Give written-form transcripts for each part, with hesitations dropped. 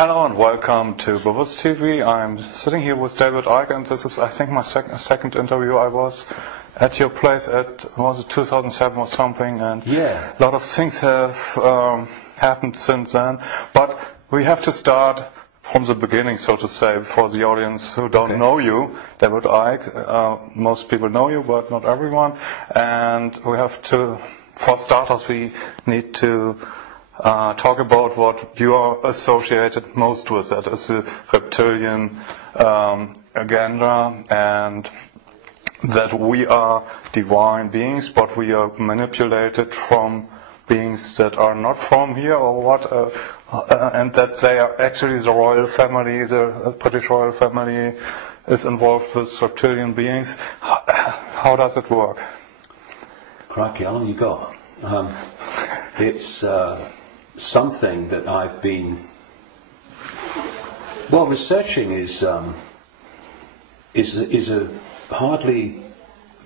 Hello and welcome to Bewusst TV. I'm sitting here with Дэвид Айк, and this is, I think, my second interview. I was at your place was it 2007 or something, and yeah, a lot of things have happened since then. But we have to start from the beginning, so to say, for the audience who don't know you, Дэвид Айk. Most people know you, but not everyone. And we have to, for starters, we need to talk about what you are associated most with. That is the reptilian agenda, and that we are divine beings, but we are manipulated from beings that are not from here, or what, and that they are actually the royal family, the British royal family is involved with reptilian beings. How does it work? Crikey, how long you got? It's something that I've been researching is a hardly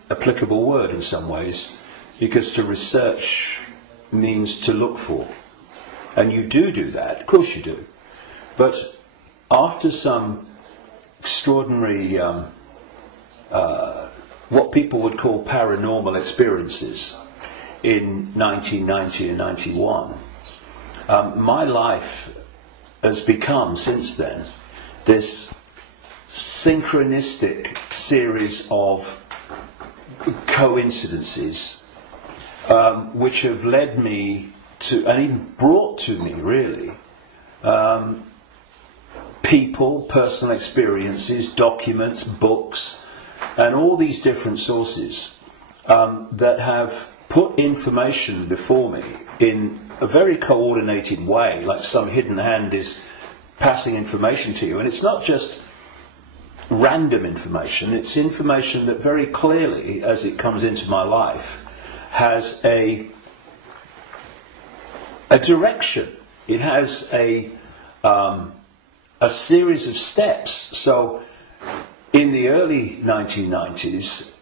applicable word in some ways, because to research means to look for, and you do that, of course you do, but after some extraordinary what people would call paranormal experiences in 1990 and 91, my life has become, since then, this synchronistic series of coincidences which have led me to, and even brought to me, really, people, personal experiences, documents, books, and all these different sources that have put information before me in a very coordinated way, like some hidden hand is passing information to you. And it's not just random information, it's information that very clearly, as it comes into my life, has a direction. It has a series of steps. So in the early 1990s,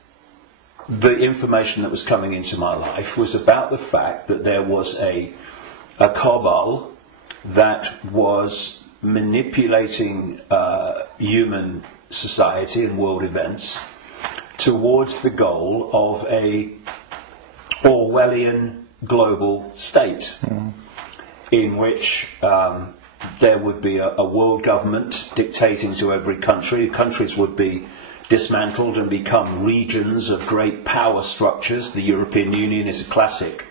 the information that was coming into my life was about the fact that there was a cabal that was manipulating human society and world events towards the goal of a Orwellian global state, in which there would be a world government dictating to every country. Countries would be dismantled and become regions of great power structures. The European Union is a classic.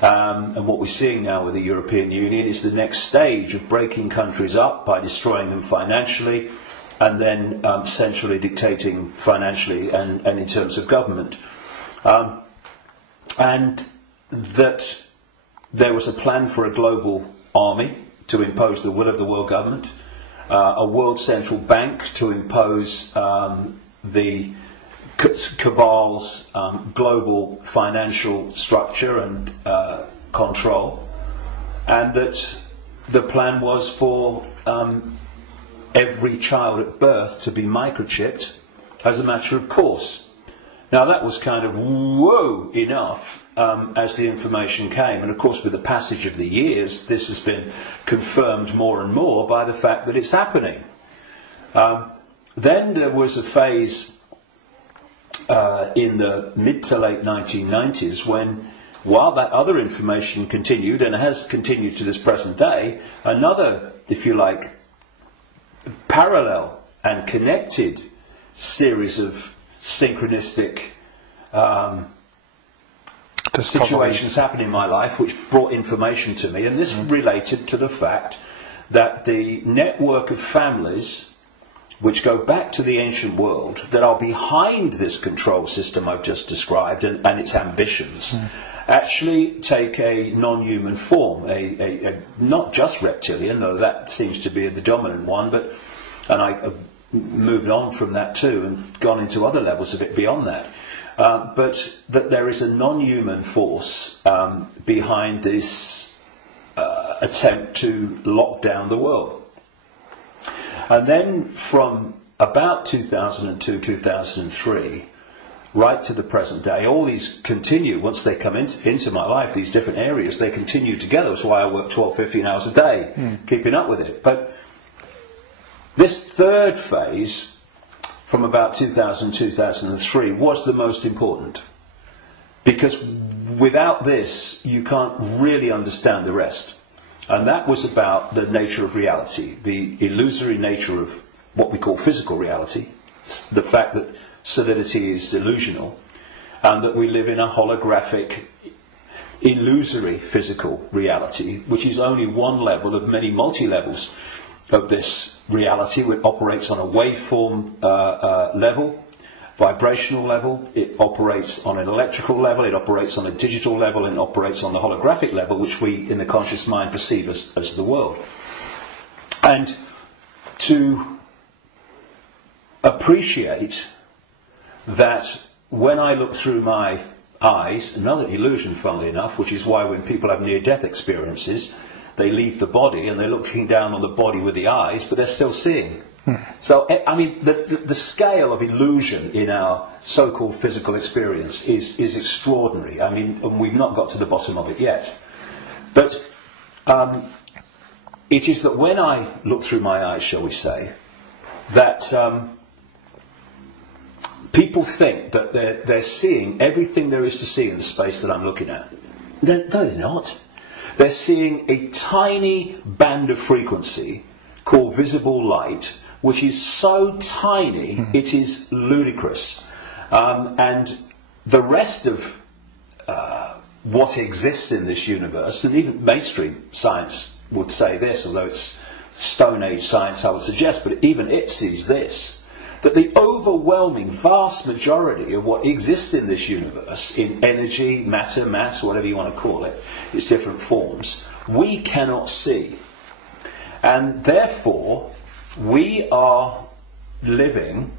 And what we're seeing now with the European Union is the next stage of breaking countries up by destroying them financially, and then centrally dictating financially and in terms of government. And that there was a plan for a global army to impose the will of the world government, a world central bank to impose the cabal's global financial structure and control, and that the plan was for every child at birth to be microchipped as a matter of course. Now that was kind of whoa enough as the information came, and of course with the passage of the years this has been confirmed more and more by the fact that it's happening. Then there was a phase in the mid to late 1990s when, while that other information continued, and has continued to this present day, another, if you like, parallel and connected series of synchronistic situations happened in my life which brought information to me, and this related to the fact that the network of families which go back to the ancient world that are behind this control system I've just described and its ambitions actually take a non-human form, a not just reptilian, though that seems to be the dominant one, but, and I've moved on from that too and gone into other levels of it beyond that, but that there is a non-human force behind this attempt to lock down the world. And then from about 2002, 2003, right to the present day. All these continue, once they come into my life, these different areas, they continue together. That's why I work 12, 15 hours a day, keeping up with it. But this third phase, from about 2000, 2003, was the most important. Because without this, you can't really understand the rest. And that was about the nature of reality, the illusory nature of what we call physical reality, the fact that solidity is delusional, and that we live in a holographic, illusory physical reality, which is only one level of many multi-levels of this reality, which operates on a waveform level, vibrational level, it operates on an electrical level, it operates on a digital level, and it operates on the holographic level, which we in the conscious mind perceive as the world. And to appreciate that when I look through my eyes, another illusion funnily enough, which is why when people have near-death experiences, they leave the body and they're looking down on the body with the eyes, but they're still seeing. So, I mean, the scale of illusion in our so-called physical experience is extraordinary. I mean, and we've not got to the bottom of it yet. But it is that when I look through my eyes, shall we say, that people think that they're seeing everything there is to see in the space that I'm looking at. No, they're not. They're seeing a tiny band of frequency called visible light, which is so tiny it is ludicrous. And the rest of what exists in this universe, and even mainstream science would say this, although it's Stone Age science I would suggest, but even it sees this, that the overwhelming vast majority of what exists in this universe, in energy, matter, mass, whatever you want to call it, its different forms, we cannot see. And therefore, we are living,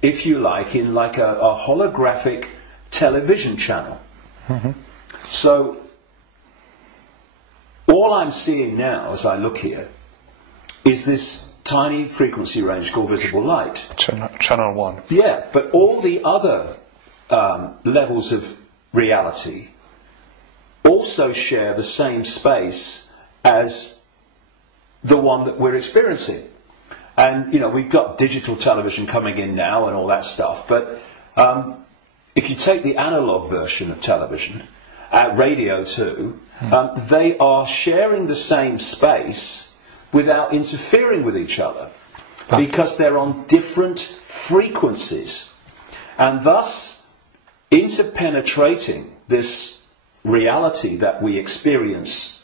if you like, in like a holographic television channel. So, all I'm seeing now as I look here is this tiny frequency range called visible light. Channel 1. Yeah, but all the other levels of reality also share the same space as the one that we're experiencing. And, you know, we've got digital television coming in now and all that stuff, but if you take the analog version of television, radio too, they are sharing the same space without interfering with each other, because they're on different frequencies. And thus, interpenetrating this reality that we experience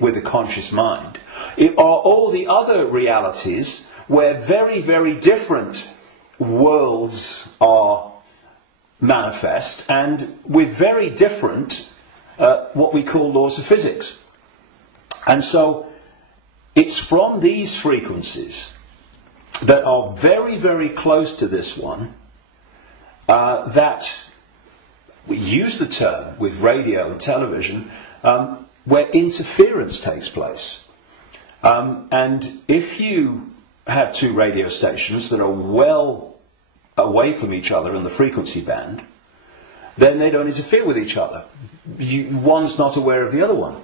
with a conscious mind, are all the other realities where very, very different worlds are manifest, and with very different what we call laws of physics. And so it's from these frequencies that are very, very close to this one that we use the term with radio and television where interference takes place. And if you have two radio stations that are well away from each other in the frequency band, then they don't interfere with each other. One's not aware of the other one.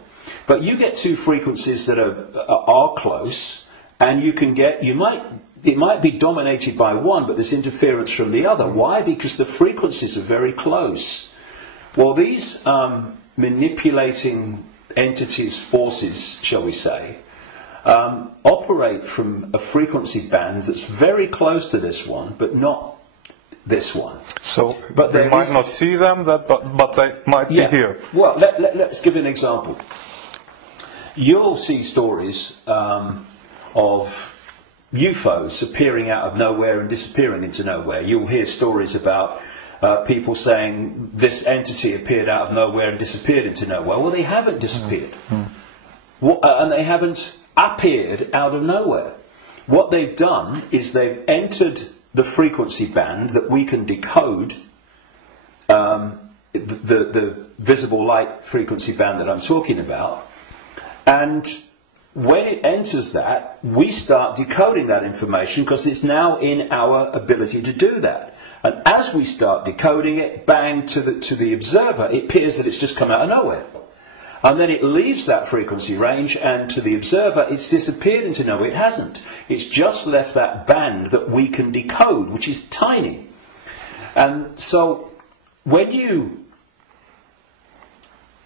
But you get two frequencies that are close, and it might be dominated by one, but there's interference from the other. Why? Because the frequencies are very close. Well, these manipulating entities, forces, shall we say, operate from a frequency band that's very close to this one, but not this one. So they might not see them, but they might be here. Well, let's give an example. You'll see stories of UFOs appearing out of nowhere and disappearing into nowhere. You'll hear stories about people saying this entity appeared out of nowhere and disappeared into nowhere. Well, they haven't disappeared. And they haven't appeared out of nowhere. What they've done is they've entered the frequency band that we can decode, the visible light frequency band that I'm talking about, and when it enters that, we start decoding that information because it's now in our ability to do that. And as we start decoding it, bang, to the observer, it appears that it's just come out of nowhere. And then it leaves that frequency range, and to the observer, it's disappeared into nowhere. It hasn't. It's just left that band that we can decode, which is tiny. And so, when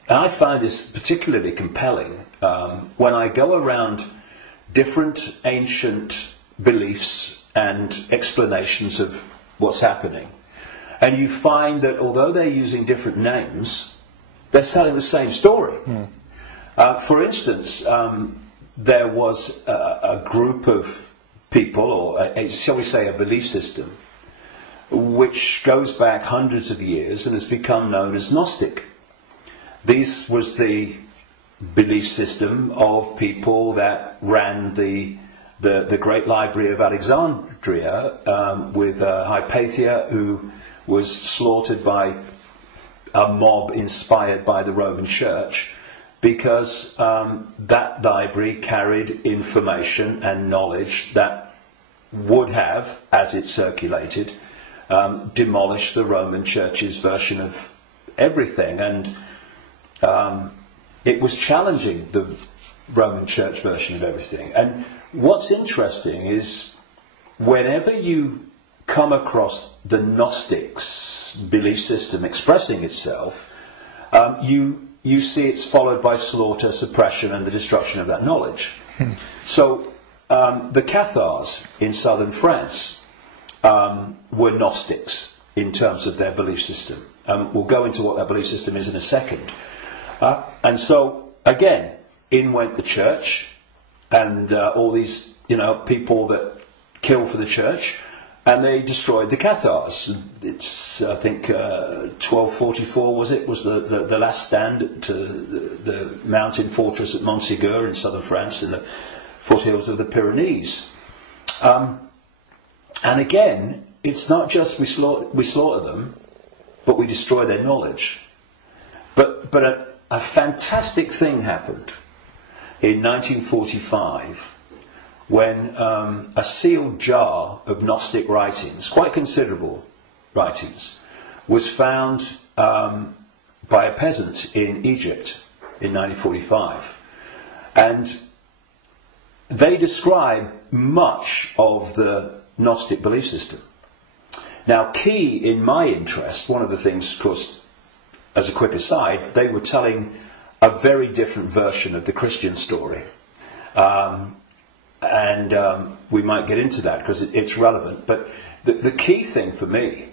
I find this particularly compelling, when I go around different ancient beliefs and explanations of what's happening, and you find that although they're using different names, they're telling the same story. For instance, there was a group of people, or shall we say a belief system, which goes back hundreds of years and has become known as Gnostic. This was the belief system of people that ran the great library of Alexandria, with Hypatia, who was slaughtered by a mob inspired by the Roman Church, because that library carried information and knowledge that would have, as it circulated, demolished the Roman Church's version of everything. And it was challenging the Roman Church version of everything. And what's interesting is whenever you come across the Gnostics' belief system expressing itself, you see it's followed by slaughter, suppression, and the destruction of that knowledge. So the Cathars in southern France were Gnostics in terms of their belief system. We'll go into what that belief system is in a second. And so, again, in went the church, and all these people that kill for the church, and they destroyed the Cathars. It's, I think, 1244 was the last stand to the mountain fortress at Montségur in southern France, in the foothills of the Pyrenees. And again, it's not just we slaughter them, but we destroy their knowledge. But a fantastic thing happened in 1945 when a sealed jar of Gnostic writings, quite considerable writings, was found by a peasant in Egypt in 1945. And they describe much of the Gnostic belief system. Now, key in my interest, one of the things, of course, as a quick aside, they were telling a very different version of the Christian story. And we might get into that because it's relevant. But the key thing for me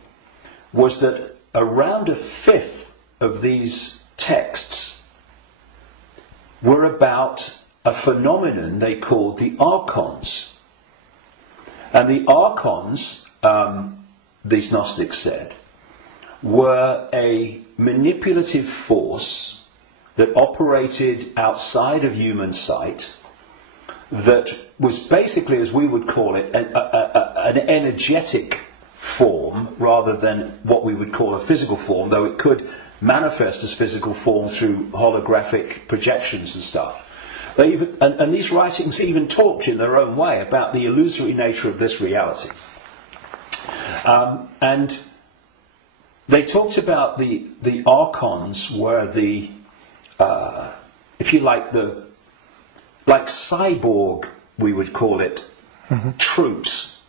was that around a fifth of these texts were about a phenomenon they called the archons. And the archons, these Gnostics said, were a manipulative force that operated outside of human sight, that was basically, as we would call it, an energetic form rather than what we would call a physical form, though it could manifest as physical form through holographic projections and stuff. And these writings even talked in their own way about the illusory nature of this reality. And they talked about the archons were the, if you like, like cyborg, we would call it, troops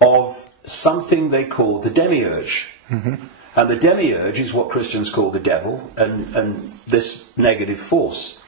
of something they called the demiurge. And the demiurge is what Christians call the devil, and this negative force.